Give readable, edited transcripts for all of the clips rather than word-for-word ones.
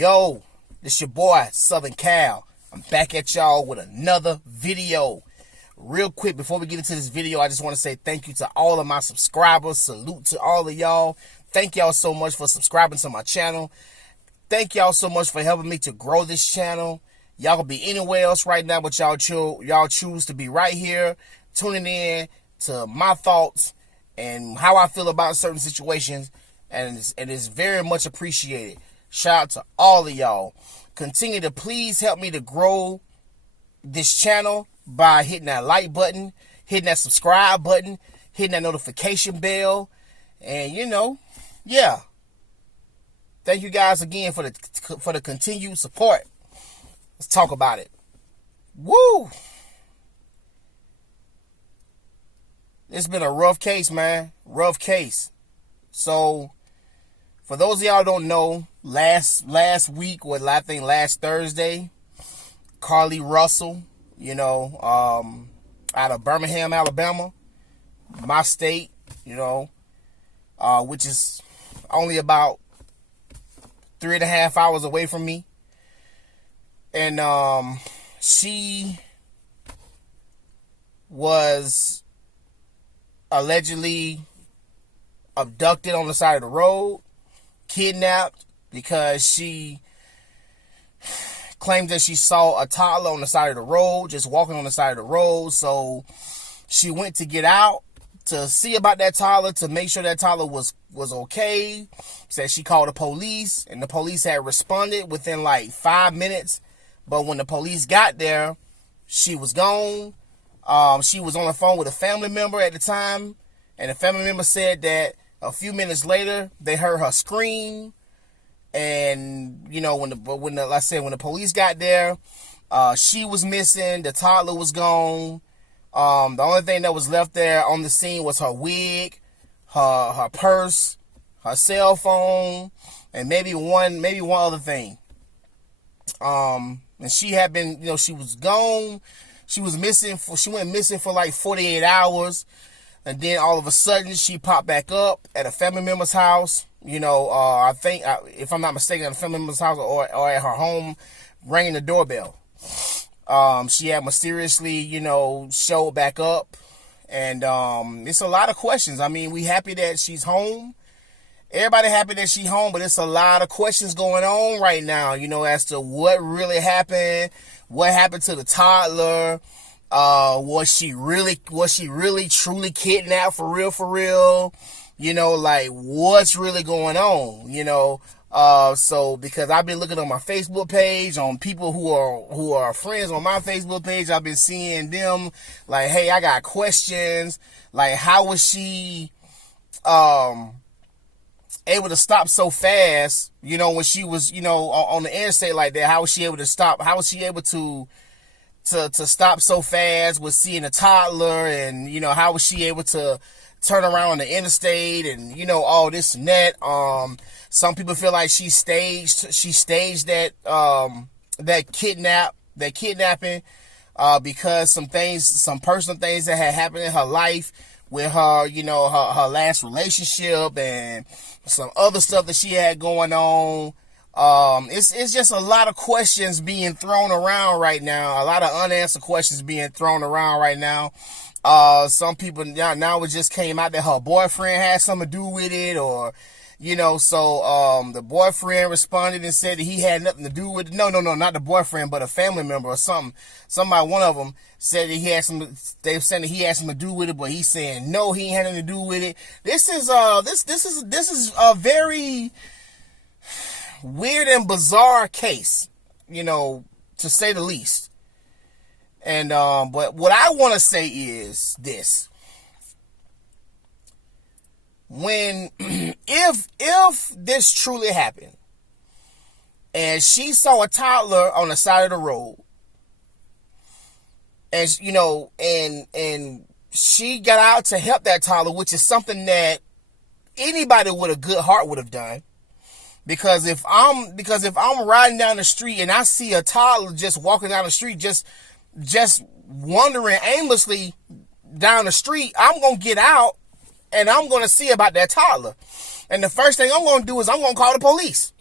Yo, this your boy, Southern Cal. I'm back at y'all with another video. Real quick, before we get into this video, I just want to say thank you to all of my subscribers. Salute to all of y'all. Thank y'all so much for subscribing to my channel. Thank y'all so much for helping me to grow this channel. Y'all could be anywhere else right now, but y'all choose to be right here, tuning in to my thoughts and how I feel about certain situations, and it's very much appreciated. Shout out to all of y'all. Continue to please help me to grow this channel by hitting that like button, hitting that subscribe button, hitting that notification bell, and yeah. Thank you guys again for the continued support. Let's talk about it. Woo! It's been a rough case, man. Rough case. So, for those of y'all who don't know, last week, or I think last Thursday, Carlee Russell, out of Birmingham, Alabama, my state, which is only about 3.5 hours away from me. And she was allegedly abducted on the side of the road, kidnapped, because she claimed that she saw a toddler on the side of the road, just walking on the side of the road. So she went to get out to see about that toddler, to make sure that toddler was okay. Said she called the police, and the police had responded within like 5 minutes. But when the police got there, she was gone. She was on the phone with a family member at the time, and the family member said that a few minutes later they heard her scream. And when the police got there, she was missing. The toddler was gone. The only thing that was left there on the scene was her wig, her purse, her cell phone, and maybe one other thing. And she had been, she was gone. She went missing for like 48 hours. And then all of a sudden she popped back up at a family member's house. I think, if I'm not mistaken, at a family member's house or at her home, ringing the doorbell. She had mysteriously, showed back up. And it's a lot of questions. I mean, we happy that she's home. Everybody happy that she's home, but it's a lot of questions going on right now, as to what really happened, what happened to the toddler. Was she really truly kidnapped for real? Like, what's really going on? So because I've been looking on my Facebook page, on people who are friends on my Facebook page, I've been seeing them like, hey, I got questions. Like, how was she able to stop so fast, when she was, on the interstate like that? How was she able to stop? How was she able to stop so fast with seeing a toddler? And, how was she able to turn around on the interstate and, all this and that? Some people feel like she staged that kidnapping, because some personal things that had happened in her life with her, her last relationship, and some other stuff that she had going on. It's just a lot of questions being thrown around right now. A lot of unanswered questions being thrown around right now. Some people now it just came out that her boyfriend had something to do with it, or so the boyfriend responded and said that he had nothing to do with it. No, not the boyfriend, but a family member or something. One of them said that he had something to do with it, but he's saying no, he ain't had nothing to do with it. This is a very weird and bizarre case, to say the least. And but what I want to say is this: if this truly happened, and she saw a toddler on the side of the road, and and she got out to help that toddler, which is something that anybody with a good heart would have done. Because if I'm riding down the street and I see a toddler just walking down the street, just wandering aimlessly down the street, I'm gonna get out and I'm gonna see about that toddler. And the first thing I'm gonna do is I'm gonna call the police.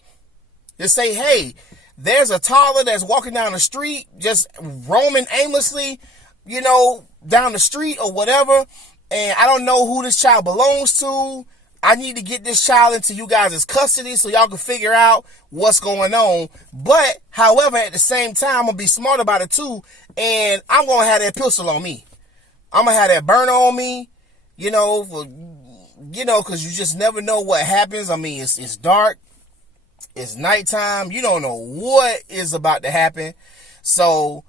To say, hey, there's a toddler that's walking down the street, just roaming aimlessly, down the street or whatever, and I don't know who this child belongs to. I need to get this child into you guys' custody so y'all can figure out what's going on. But, however, at the same time, I'm going to be smart about it too, and I'm going to have that pistol on me. I'm going to have that burner on me, because you just never know what happens. I mean, it's dark. It's nighttime. You don't know what is about to happen. So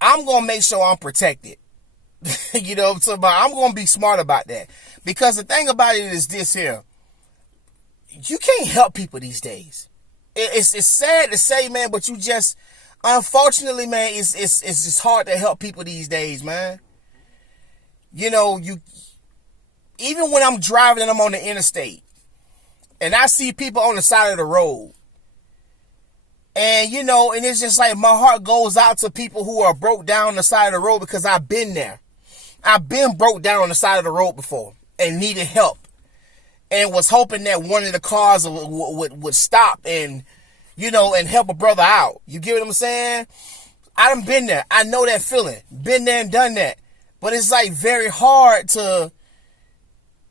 I'm going to make sure I'm protected. I'm going to be smart about that. Because the thing about it is this here. You can't help people these days. It's sad to say, man, but unfortunately, man, it's just hard to help people these days, man. Even when I'm driving and I'm on the interstate, and I see people on the side of the road. And, and it's just like my heart goes out to people who are broke down on the side of the road because I've been there. I've been broke down on the side of the road before and needed help. And was hoping that one of the cars would stop and, and help a brother out. You get what I'm saying? I done been there. I know that feeling. Been there and done that. But it's like very hard to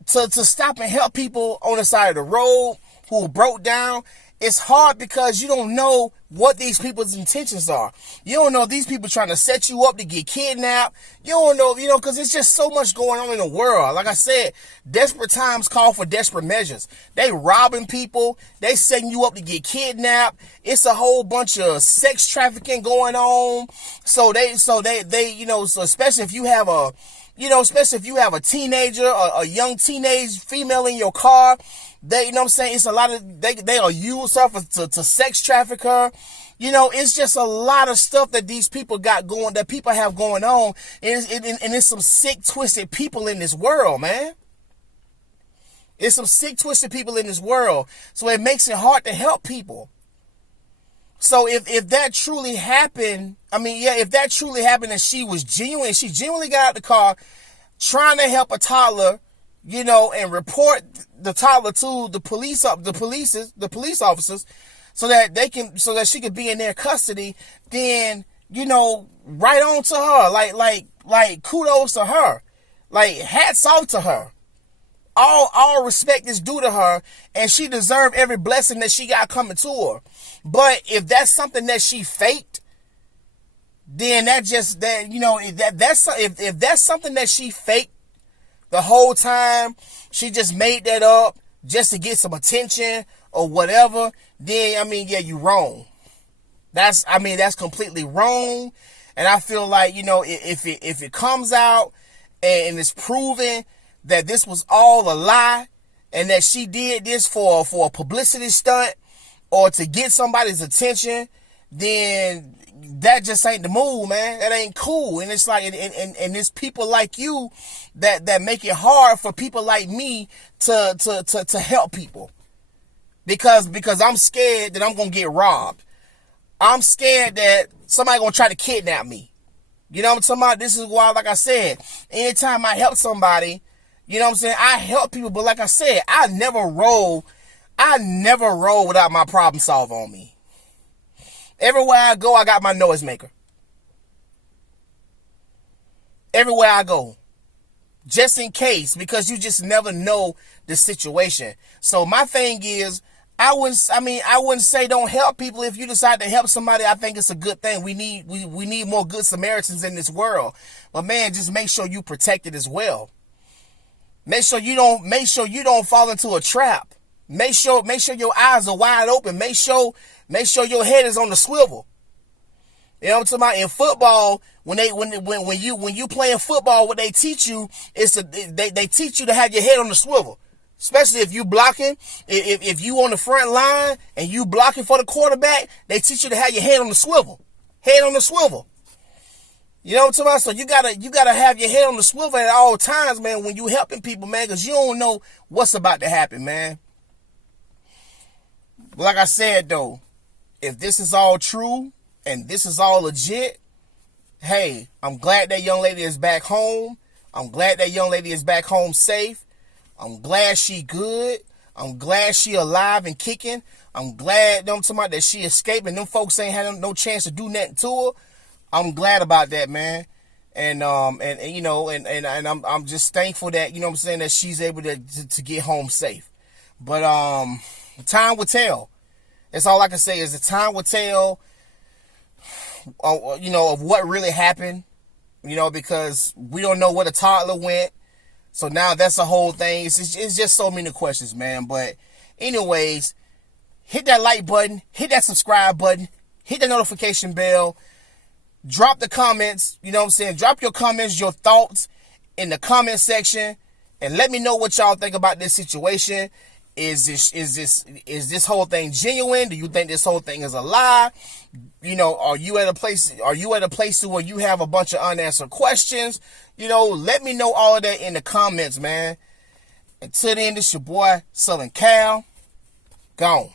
stop and help people on the side of the road who broke down. It's hard because you don't know what these people's intentions are. You don't know if these people trying to set you up to get kidnapped. You don't know, because it's just so much going on in the world. Like I said, desperate times call for desperate measures. They robbing people. They setting you up to get kidnapped. It's a whole bunch of sex trafficking going on. So especially if you have a teenager, a young teenage female in your car, it's a lot of, they'll use her to sex traffic her. It's just a lot of stuff that these people that people have going on. And it's some sick, twisted people in this world, man. It's some sick, twisted people in this world. So it makes it hard to help people. So if that truly happened, if that truly happened and she genuinely got out the car trying to help a toddler, and report the toddler to the police officers so that she could be in their custody, then, right on to her. Like kudos to her. Like hats off to her. All respect is due to her, and she deserved every blessing that she got coming to her. But if that's something that she faked, then if that's something that she faked the whole time, she just made that up just to get some attention or whatever, then you're wrong. That's completely wrong. And I feel like, if it comes out and it's proven that this was all a lie and that she did this for a publicity stunt or to get somebody's attention, then that just ain't the move, man. That ain't cool. And it's like, and it's people like you that make it hard for people like me to help people. Because I'm scared that I'm going to get robbed. I'm scared that somebody going to try to kidnap me. You know what I'm talking about? This is why, like I said, anytime I help somebody, I help people. But like I said, I never roll without my problem solver on me. Everywhere I go, I got my noise maker. Everywhere I go. Just in case, because you just never know the situation. So my thing is, I wouldn't say don't help people. If you decide to help somebody, I think it's a good thing. We need more good Samaritans in this world. But man, just make sure you protect it as well. Make sure you don't fall into a trap. Make sure your eyes are wide open. Make sure your head is on the swivel. You know what I'm talking about? In football, when you playing football, what they teach you is they teach you to have your head on the swivel. Especially if you blocking, if you on the front line and you blocking for the quarterback, they teach you to have your head on the swivel. Head on the swivel. You know what I'm talking about? So you gotta have your head on the swivel at all times, man, when you helping people, man, because you don't know what's about to happen, man. But like I said, though, if this is all true and this is all legit, hey, I'm glad that young lady is back home. I'm glad that young lady is back home safe. I'm glad she good. I'm glad she alive and kicking. I'm glad that she escaped and them folks ain't had no chance to do nothing to her. I'm glad about that, man. And you know, and I'm just thankful that, you know what I'm saying, that she's able to get home safe. But time will tell. That's all I can say is the time will tell, you know, of what really happened, you know, because we don't know where the toddler went. So now that's the whole thing. It's just so many questions, man. But anyways, hit that like button, hit that subscribe button, hit the notification bell, drop the comments, you know what I'm saying? Drop your comments, your thoughts in the comment section, and let me know what y'all think about this situation. Is this whole thing genuine? Do you think this whole thing is a lie? You know, are you at a place where you have a bunch of unanswered questions? You know, let me know all of that in the comments, man. Until then, this your boy, Southern Cal. Gone.